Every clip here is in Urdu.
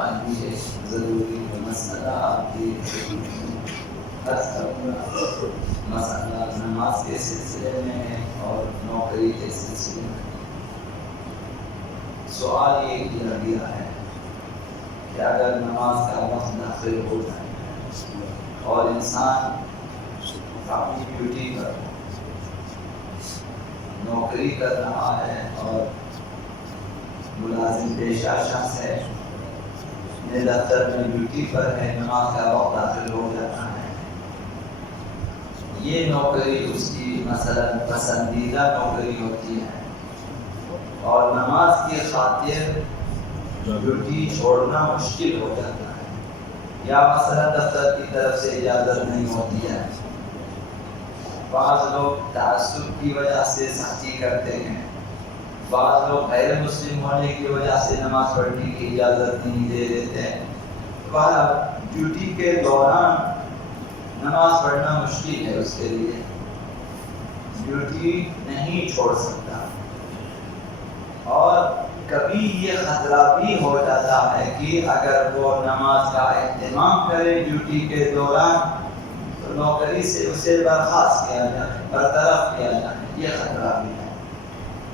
آج بھی ایک ضروری مسئلہ آپ کی عرض کروں گا۔ مسئلہ نماز کے سلسلے میں ہے اور نوکری کے سلسلے میں۔ سوال یہ کیا گیا ہے کہ اگر نماز کا وقت داخل ہو جائے اور انسان اپنی ڈیوٹی پر نوکری کر رہا ہے اور ملازم پیشہ شخص ہے، اپنے دفتر میں ڈیوٹی پر ہے، نماز کا وقت داخل ہو جاتا ہے، یہ نوکری اس کی مثلاً پسندیدہ نوکری ہوتی ہے اور نماز کی خاطر ڈیوٹی چھوڑنا مشکل ہو جاتا ہے، یا مثلاً دفتر کی طرف سے اجازت نہیں ہوتی ہے، بعض لوگ تعصب کی وجہ سے سختی کرتے ہیں، بعض لوگ غیر مسلم ہونے کی وجہ سے نماز پڑھنے کی اجازت نہیں دے دیتے ہیں، ڈیوٹی کے دوران نماز پڑھنا مشکل ہے، اس کے لیے ڈیوٹی نہیں چھوڑ سکتا، اور کبھی یہ خطرہ بھی ہو جاتا ہے کہ اگر وہ نماز کا اہتمام کرے ڈیوٹی کے دوران تو نوکری سے اسے برخاست کیا جائے، برطرف کیا جائے، یہ خطرہ بھی ہے۔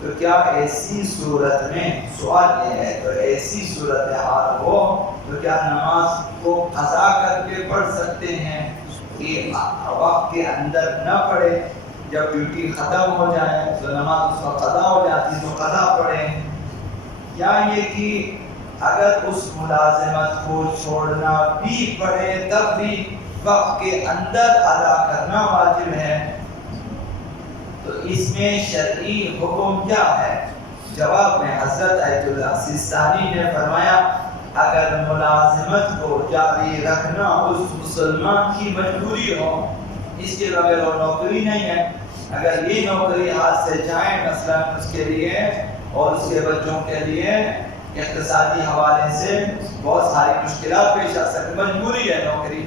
تو کیا ایسی صورت میں سوال یہ ہے، تو ایسی صورتحال ہو تو کیا نماز کو قضا کر کے پڑھ سکتے ہیں کہ وقت کے اندر نہ پڑھے، جب ڈیوٹی ختم ہو جائے تو نماز اس وقت قضا ہو جاتی تو قضا پڑھیں، یا یہ کہ اگر اس ملازمت کو چھوڑنا بھی پڑے تب بھی وقت کے اندر ادا کرنا واجب ہے، تو اس میں شرعی حکم کیا ہے؟ جواب میں حضرت آیت اللہ سیستانی نے فرمایا اگر ملازمت کو جاری رکھنا اس مسلمان کی مجبوری ہو، اس کے بغیر وہ نوکری نہیں ہے، اگر یہ نوکری ہاتھ سے جائے مثلا اس کے لیے اور اس کے بچوں کے لیے اقتصادی حوالے سے بہت ساری مشکلات پیش آ سکتی، مجبوری ہے نوکری،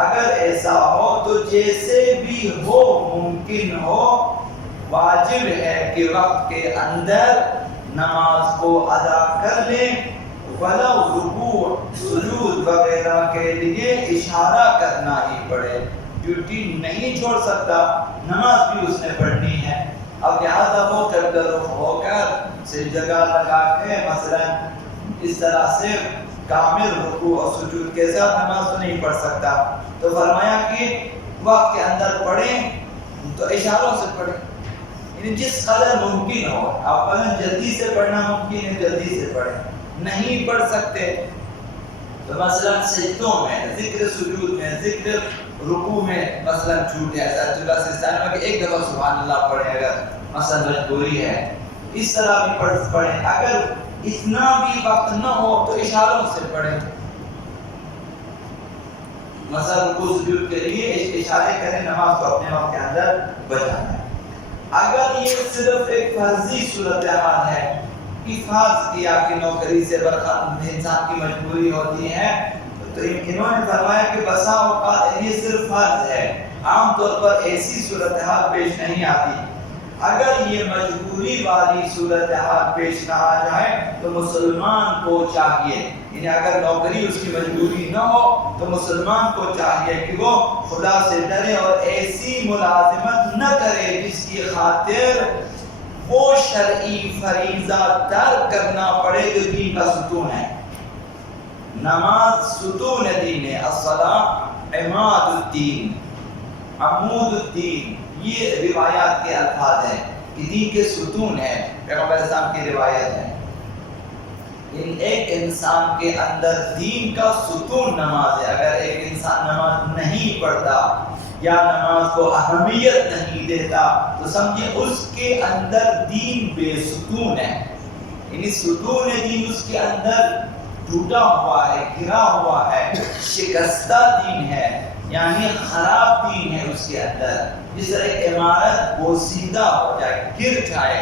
اگر ایسا ہو تو جیسے بھی ہو ممکن ہو واجب ہے کہ وقت کے اندر نماز کو ادا کر لیں، ولو رکوع سجود وغیرہ کے لیے اشارہ کرنا ہی پڑے، ڈیوٹی نہیں چھوڑ سکتا، نماز بھی اس نے پڑھنی ہے، اب لہٰذا وہ چرگرف ہو کر سے جگہ لگا کے مثلا اس طرح سے کامل رکوع اور سجود کے ساتھ نماز تو نہیں پڑھ سکتا، تو فرمایا کہ وقت کے اندر پڑھیں تو اشاروں سے پڑھیں، یعنی جس قدر ممکن ہو، آپ جلدی سے پڑھنا ممکن ہے جلدی سے پڑھیں، نہیں پڑھ سکتے تو مثلا سجدوں میں ذکر سجود میں ذکر رکوع میں مثلا چھوٹے حضرت اللہ سیستانی میں کہ ایک دفعہ سبحان اللہ پڑھیں اگر مثلا مجبوری ہے، اس طرح بھی پڑھیں، اگر اتنا بھی وقت نہ ہو تو اشاروں سے پڑھیں، مثلا رکوع سجود کے لیے اشارے کریں، نماز کو اپنے وقت کے اندر بجانا ہے۔ اگر یہ صرف ایک فرضی صورتحال ہے کہ فرض کیا کہ نوکری سے برخاست انسان کی مجبوری ہوتی ہے، تو انہوں نے فرمایا کہ بسا اوقات یہ صرف فرض ہے، عام طور پر ایسی صورتحال پیش نہیں آتی، اگر یہ مجبوری والی صورتحال پیش نہ آ جائے تو مسلمان کو چاہیے، یعنی اگر نوکری اس کی مجبوری نہ ہو تو مسلمان کو چاہیے کہ وہ خدا سے ڈرے اور ایسی ملازمت نہ کرے جس کی خاطر وہ شرعی فریضہ ترک کرنا پڑے جو دین کا ستون ہے، نماز ستون دین ہے، الصلاۃ عماد الدین، عمود الدین، یہ روایات کے الفاظ ہیں کہ دین کے ستون ہے، پیغمبر اسلام کی روایت ہے، ایک انسان کے اندر دین کا ستون نماز ہے، اگر ایک انسان نماز نہیں پڑھتا یا نماز کو اہمیت نہیں دیتا تو سمجھے اس کے اندر دین بے ستون ہے، یعنی ستون دین اس کے اندر ٹوٹا ہوا ہے، گرا ہوا ہے، شکستہ دین ہے، یعنی خراب دین ہے اس کے اندر، جس طرح ایک عمارت بوسیدہ ہو جائے، گر جائے،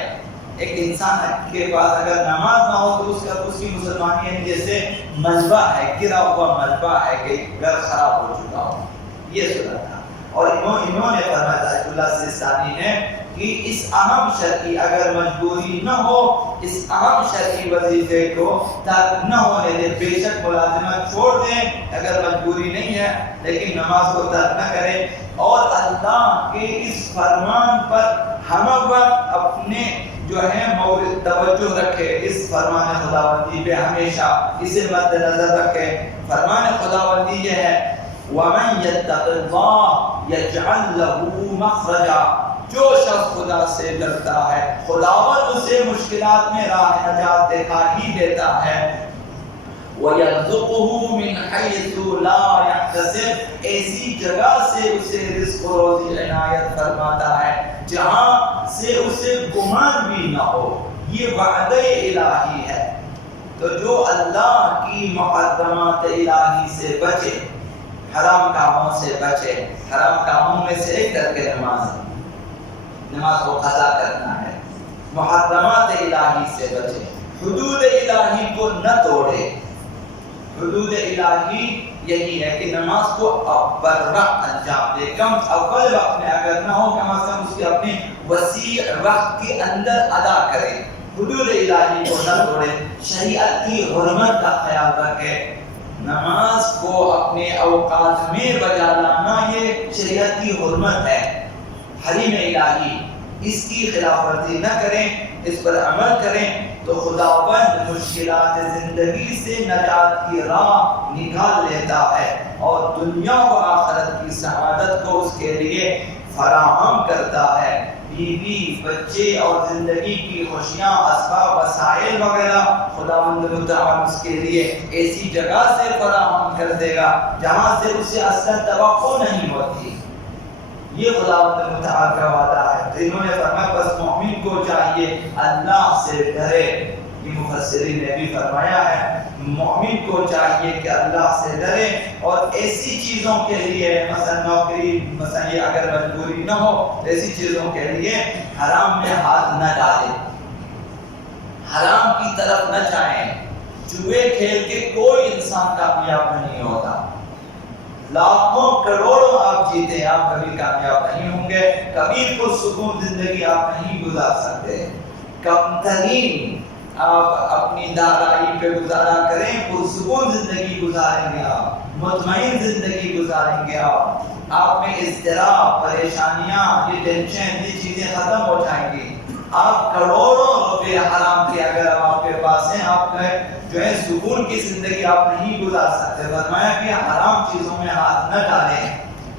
ایک انسان کے پاس اگر نماز نہ ہو تو اس کی مسلمانی ہے جیسے ملبہ ہے، گرا ہوا ملبہ ہے کہ گھر خراب ہو چکا ہو، یہ صورت تھا۔ اور انہوں نے فرمایا آیت اللہ سیستانی نے کہ اس اہم شرعی اگر مجبوری نہ ہو اس اہم شرعی وظیفے کو ترک نہ ہونے دے. بے شک ملازمت چھوڑ دیں اگر مجبوری نہیں ہے لیکن نماز کو ترک نہ کریں اور اللہ کے اس فرمان پر ہم وقت اپنے جو ہے مورد توجہ رکھے. اس فرمان خداوندی پہ ہمیشہ اسے مد نظر رکھے. فرمان خداوندی یہ ہے وَمَنْ يَتَّقِ اللَّهَ يَجْعَلْ لَهُ مَخْرَجًا. جو شخص خدا سے ڈرتا ہے خداوند اسے مشکلات میں راہ نجات دکھا ہی دیتا ہے. وَيَرْزُقُهُ مِنْ حَيْثُ لَا يَحْتَسِبُ. ایسی جگہ سے اسے رزق و روزی عنایت فرماتا ہے جہاں سے اسے گمان بھی نہ ہو. یہ وعدہ الہی ہے. تو جو اللہ کی محرمات الہی سے بچے حرام کاموں سے بچے. حرام کاموں میں سے ایک کر کے نماز کو قضا کرنا ہے. محرمات الہی سے بچے. حدود الہی کو نہ توڑے. حدود الہی یہی ہے کہ نماز کو بروقت انجام دے. کم اول وقت میں اگر نہ ہو کم از کم اس کے اپنے وسیع وقت کے اندر ادا کرے. حدود الہی کو نہ توڑے. شریعت کی حرمت کا خیال رکھے. نماز کو اپنے اوقات میں بجا لانا یہ شریعت کی حرمت ہے. حریم الہی اس کی خلاف ورزی نہ کریں اس پر عمل کریں تو خداوند مشکلات زندگی سے نجات کی راہ نکال لیتا ہے اور دنیا و آخرت کی سعادت کو اس کے لیے فراہم کرتا ہے. بیوی بچے اور زندگی کی خوشیاں اسباب وسائل وغیرہ خداوند متعال اس کے لیے ایسی جگہ سے فراہم کر دے گا جہاں سے اسے اصلا توقع نہیں ہوتی. یہ خداوند متعال کا وعدہ ہے. تو انہوں نے فرمایا بس مومن کو چاہیے اللہ سے ڈرے. یہ مفسرین نے بھی فرمایا ہے مومن کو چاہیے کہ اللہ سے ڈرے اور ایسی چیزوں کے لیے مثلا نوکری مثلا یہ اگر مجبوری نہ ہو ایسی چیزوں کے لیے حرام میں ہاتھ نہ ڈالے. حرام کی طرف نہ جائیں. جوئے کھیل کے کوئی انسان کامیاب نہیں ہوتا. لاکھوں کروڑوں آپ جیتے آپ کبھی کامیاب نہیں ہوں گے. کبھی پرسکون زندگی آپ نہیں گزار سکتے. کم ترین آپ اپنی دارائی پہ گزارا کریں پرسکون زندگی گزاریں گے. آپ مطمئن زندگی گزاریں گے. آپ میں اضطراب پریشانیاں یہ ٹینشن یہ چیزیں ختم ہو جائیں گی. آپ کروڑوں روپے حرام کے اگر آپ کے پاس ہیں آپ کا جو ہے سکون کی زندگی آپ نہیں گزار سکتے. فرمایا کہ حرام چیزوں میں ہاتھ نہ ڈالیں.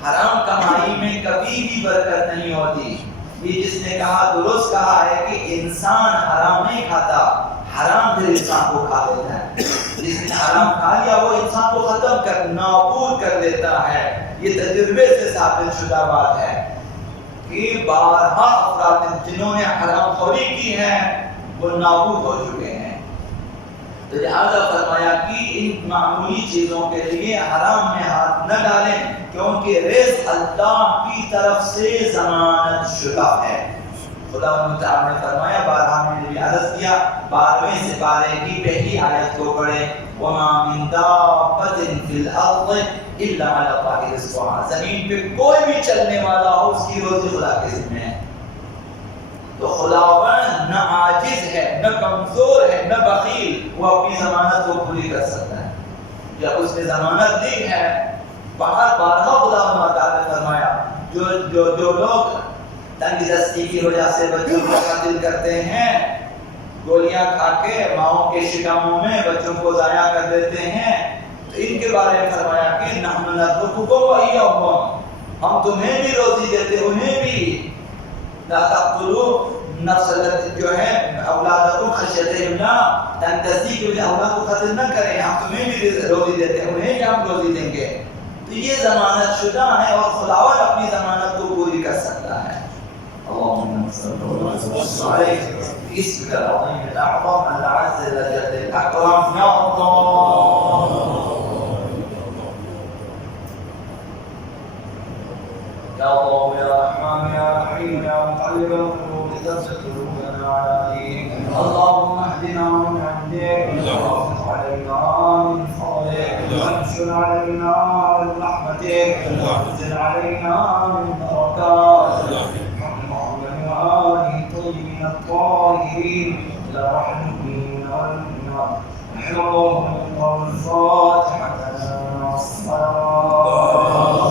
حرام کمائی میں کبھی بھی برکت نہیں ہوتی. یہ جس نے کہا درست کہا ہے کہ انسان حرام نہیں کھاتا حرام پھر انسان کو کھا لیتا ہے. جس نے حرام کھا لیا وہ انسان کو ختم کر نابود کر دیتا ہے. یہ تجربے سے ثابت شدہ بات ہے کہ بارہا افراد جنہوں نے حرام خوری کی ہے وہ نابود ہو چکے ہیں. تو لہذا فرمایا کہ ان معمولی چیزوں کے لیے حرام میں ہاتھ نہ ڈالیں کیونکہ رزق اللہ کی طرف سے ضمانت شدہ ہے. خدا متعال نے فرمایا بارہا میں نے بھی عرض کیا 12ویں سپارے کی پہلی آیت کو پڑھیں وَمَا مِن دَابَّةٍ فِي الْأَرْضِ إِلَّا عَلَى اللَّهِ رِزْقُهَا. زمین پہ کوئی بھی چلنے والا ہو اس کی روزی خدا کے ذمہ ہے. تو خداوند نہ عاجز ہے نہ کمزور ہے نہ بخیل. وہ اپنی ضمانت کو پوری کر سکتا ہے. جب اس نے ضمانت دی ہے بارہا خداوند تعالیٰ نے فرمایا جو لوگ تنگ دستی کی وجہ سے بچوں کو قتل کرتے ہیں گولیاں کھا کے ماؤں کے شکموں میں بچوں کو ضائع کر دیتے ہیں تو ان کے بارے میں فرمایا کہ نحن نرزقکم وإیاکم. ہم تمہیں بھی روزی دیتے انہیں بھی. لا تقتلوا نفس التي جو ہے اولادکم خشیۃ املاق. تنگ دستی کی وجہ اولاد کو قتل نہ کریں ہم تمہیں بھی روزی دیتے انہیں بھی ہم روزی دیں گے. تو یہ ضمانت شدہ ہے اور خداوند اپنی ضمانت کو پوری کر سکتا ہے. اللهم صل على اسمك العظيم الاعظم العز الجل الاكرم يا الله يا الله يا رحمن يا رحيم يا مقلب القلوب ثبت قلوبنا على دينك. اللهم اهدنا من عندك وارزق علينا من فضلك وانشر علينا من رحمتك وانزل علينا من بركاتك. من الطاهرين إلى رحمة من رحم الله الفاتحة.